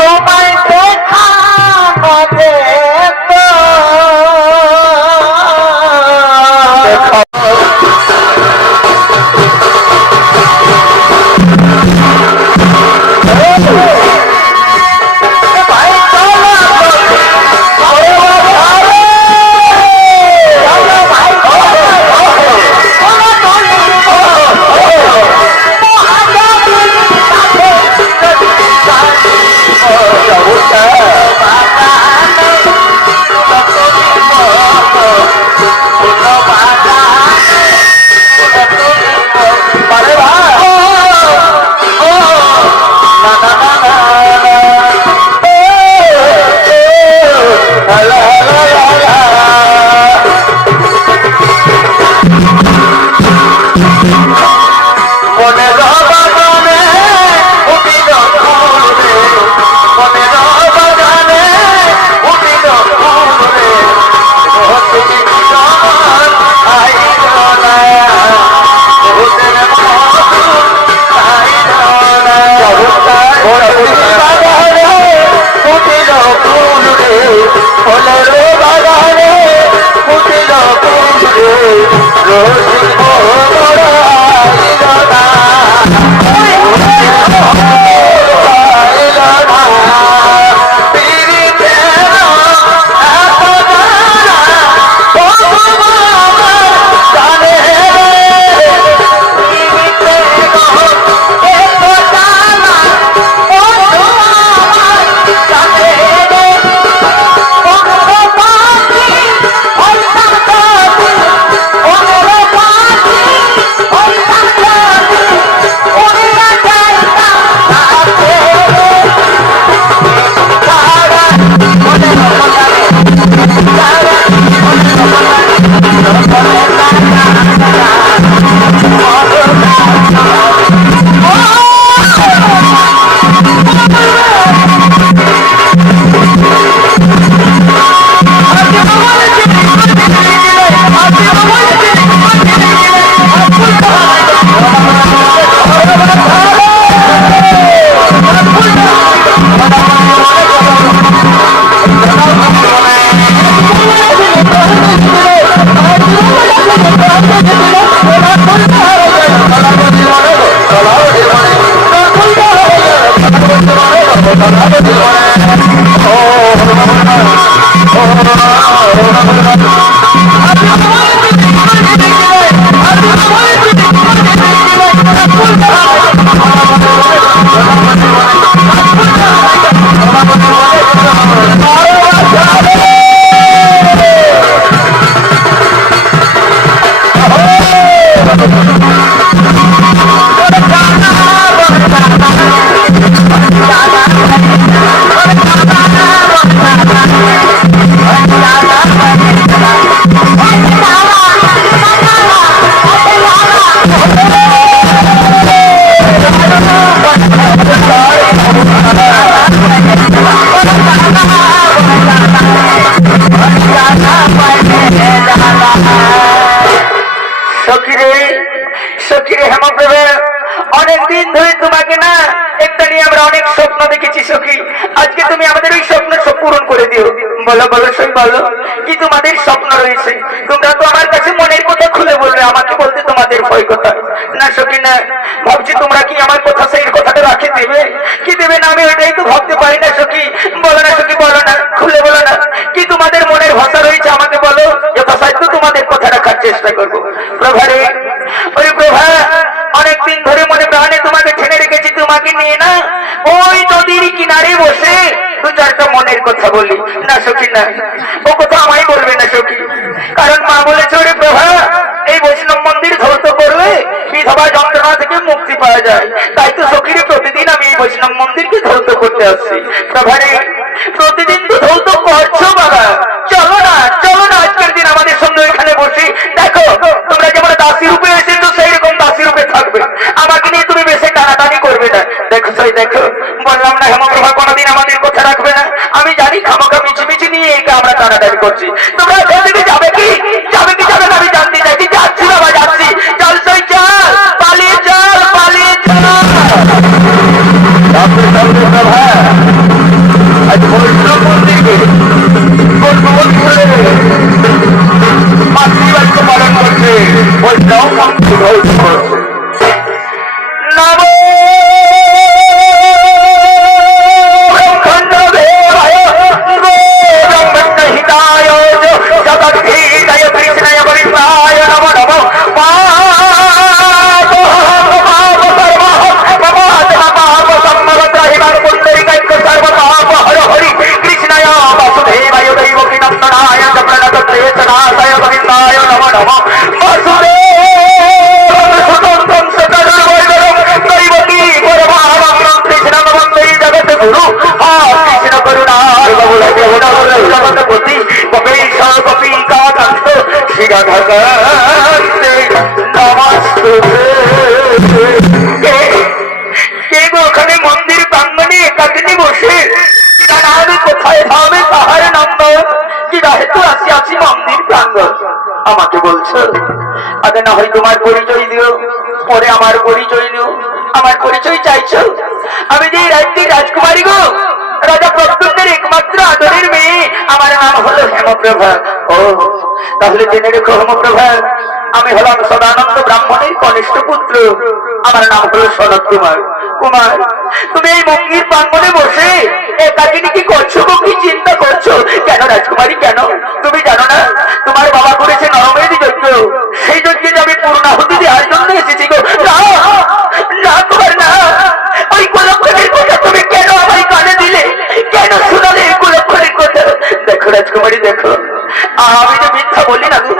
Oh my আমরা অনেক স্বপ্ন দেখেছি, সখী। আজকে তুমি আমাদের ওই স্বপ্ন সব পূরণ করে দিও। বলো বলো, সই, বলো। কি তোমাদের স্বপ্ন রয়েছে? তোমরা তো আমার কাছে মনের কথা খুলে বলবে, আমাকে বলতে তোমাদের ভয় কথা। না, সখী, না। ভাবছি তোমরা কি আমার কথা, সেই কথাটা রাখে দেবে? কি দেবে না, আমি ওইটাই তো ভাবতে পারি না, সখী। বলো না, সখী, বলো না, খুলে বলো না। কি তোমাদের মনের ভাষা রয়েছে, আমাকে বলো। যথাসাধ্য তোমাদের কথা রাখার চেষ্টা করব। প্রভারে ওই প্রভা অনেকদিন ধরে মনে প্রাণে তোমাকে ছেড়ে রেখেছি তোমাকে নিয়ে না ওই নদীর কিনারে বসে দু চারটা মনের কথা বলি। না, সখী, না। ও কথা আমায় বলবে না, সখী। কারণ মা বলেছে, ওরে প্রভা, এই বৈষ্ণব মন্দির ধ্বংস করলে বিধবা যন্ত্রণা থেকে মুক্তি পাওয়া যায়। তাই তো সখীরে প্রতিদিন আমি এই বৈষ্ণব মন্দিরকে ধ্বংস করতে আসছি। প্রভারে একে করছি। তোমরা এখান থেকে যাবে কি? যাবে কি যাবে আমি জানতে চাইছি। যাচ্ছি বাবা যাচ্ছি চল সেই চল, পালিয়ে চল পালিয়ে চল। আজ বৈষ্ণব মন্দিরকে পূর্ববর্তী মাতৃবাক্য পালন করছে। বৈষ্ণব মন্দির। না হয় তোমার পরিচয় দিও। পরে আমার পরিচয় দিও। আমার পরিচয় চাইছো। আমি যে রাজ্যের রাজকুমারী গো। রাজা প্রদ্যুম্নের একমাত্র আদরের মেয়ে। আমার নাম হলো হেমপ্রভা। ও, তাহলে জেনে রেখো হেমপ্রভা, আমি হলাম সদানন্দ ব্রাহ্মণের কনিষ্ঠ পুত্র। আমার নাম হলো সনত কুমার। কুমার, তুমি এই মন্দির প্রাঙ্গণে বসে একাকিনী কি করছ? কি চিন্তা করছ? কেন রাজকুমারী, কেন? তুমি জানো না? তোমার বাবা করেছে নরমেদ যজ্ঞ সেই জন্য আমি পূর্ণাহুতি আর জন্য এসেছি গো? না না কর না। ওই গোলক্ষণের কথা তুমি কেন আমার কানে দিলে? কেন শোনালে এই গোলক্ষণের কথা? দেখো রাজকুমারী, দেখো। আমি তো মিথ্যা বলি না গো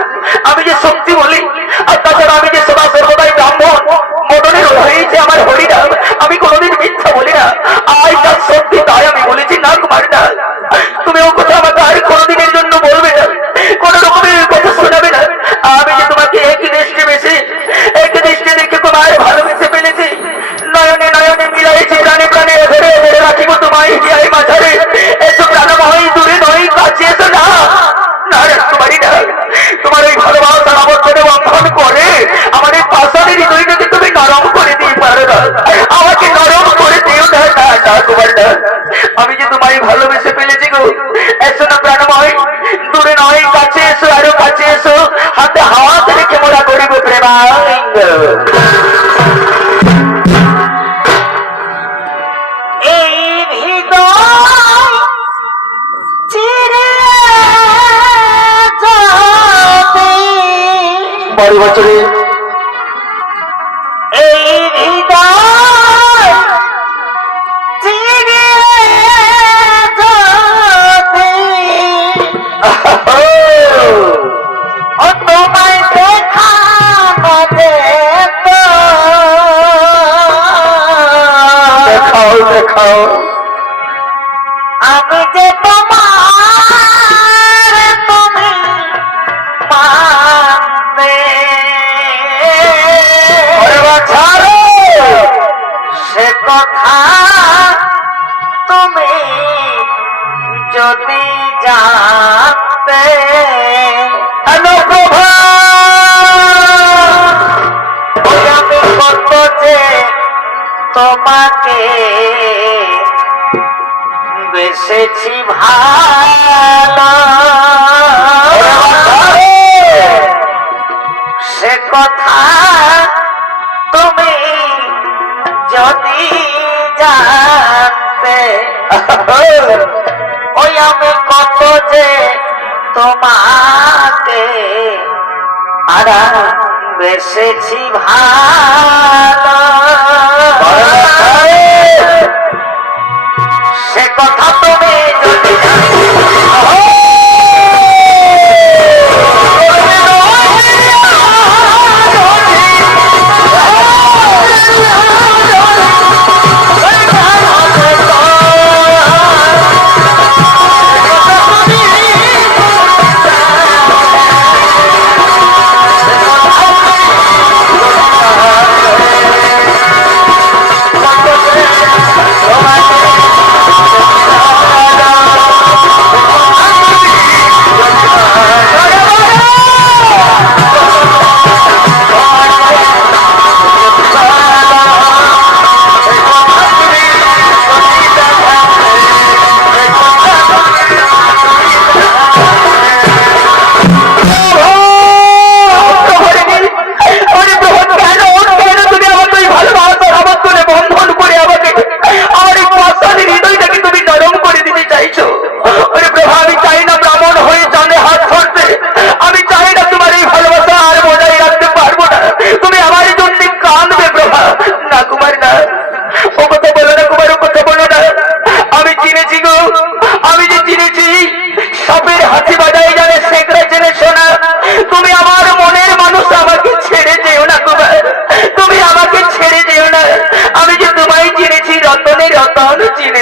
together. এসেছি ভালো। সে কথা তুমি যদি জানতে, ওই আমি কত যে তোমাকে আর বেসেছি ভালো। সে কথা তো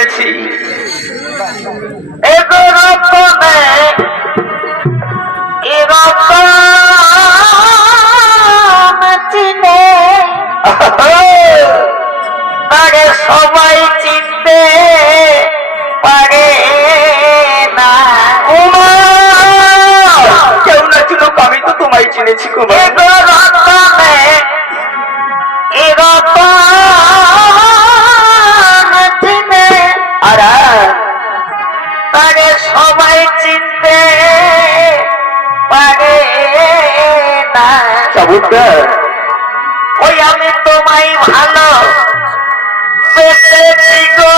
পেয়েছি এগুলো করে চিনে সবাই চিনতে পারে না। কেউ না ছিল আমি তো তোমায় চিনেছি কুমার। এরকম তোমায় পারে না। ওই আমি তোমায় ভালো বেঁচেছি গো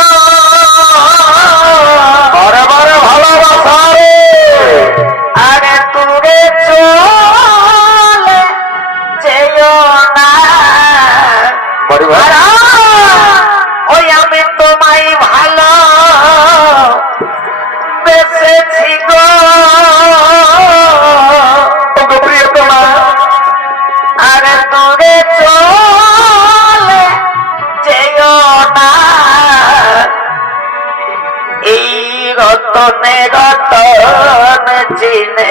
Amen.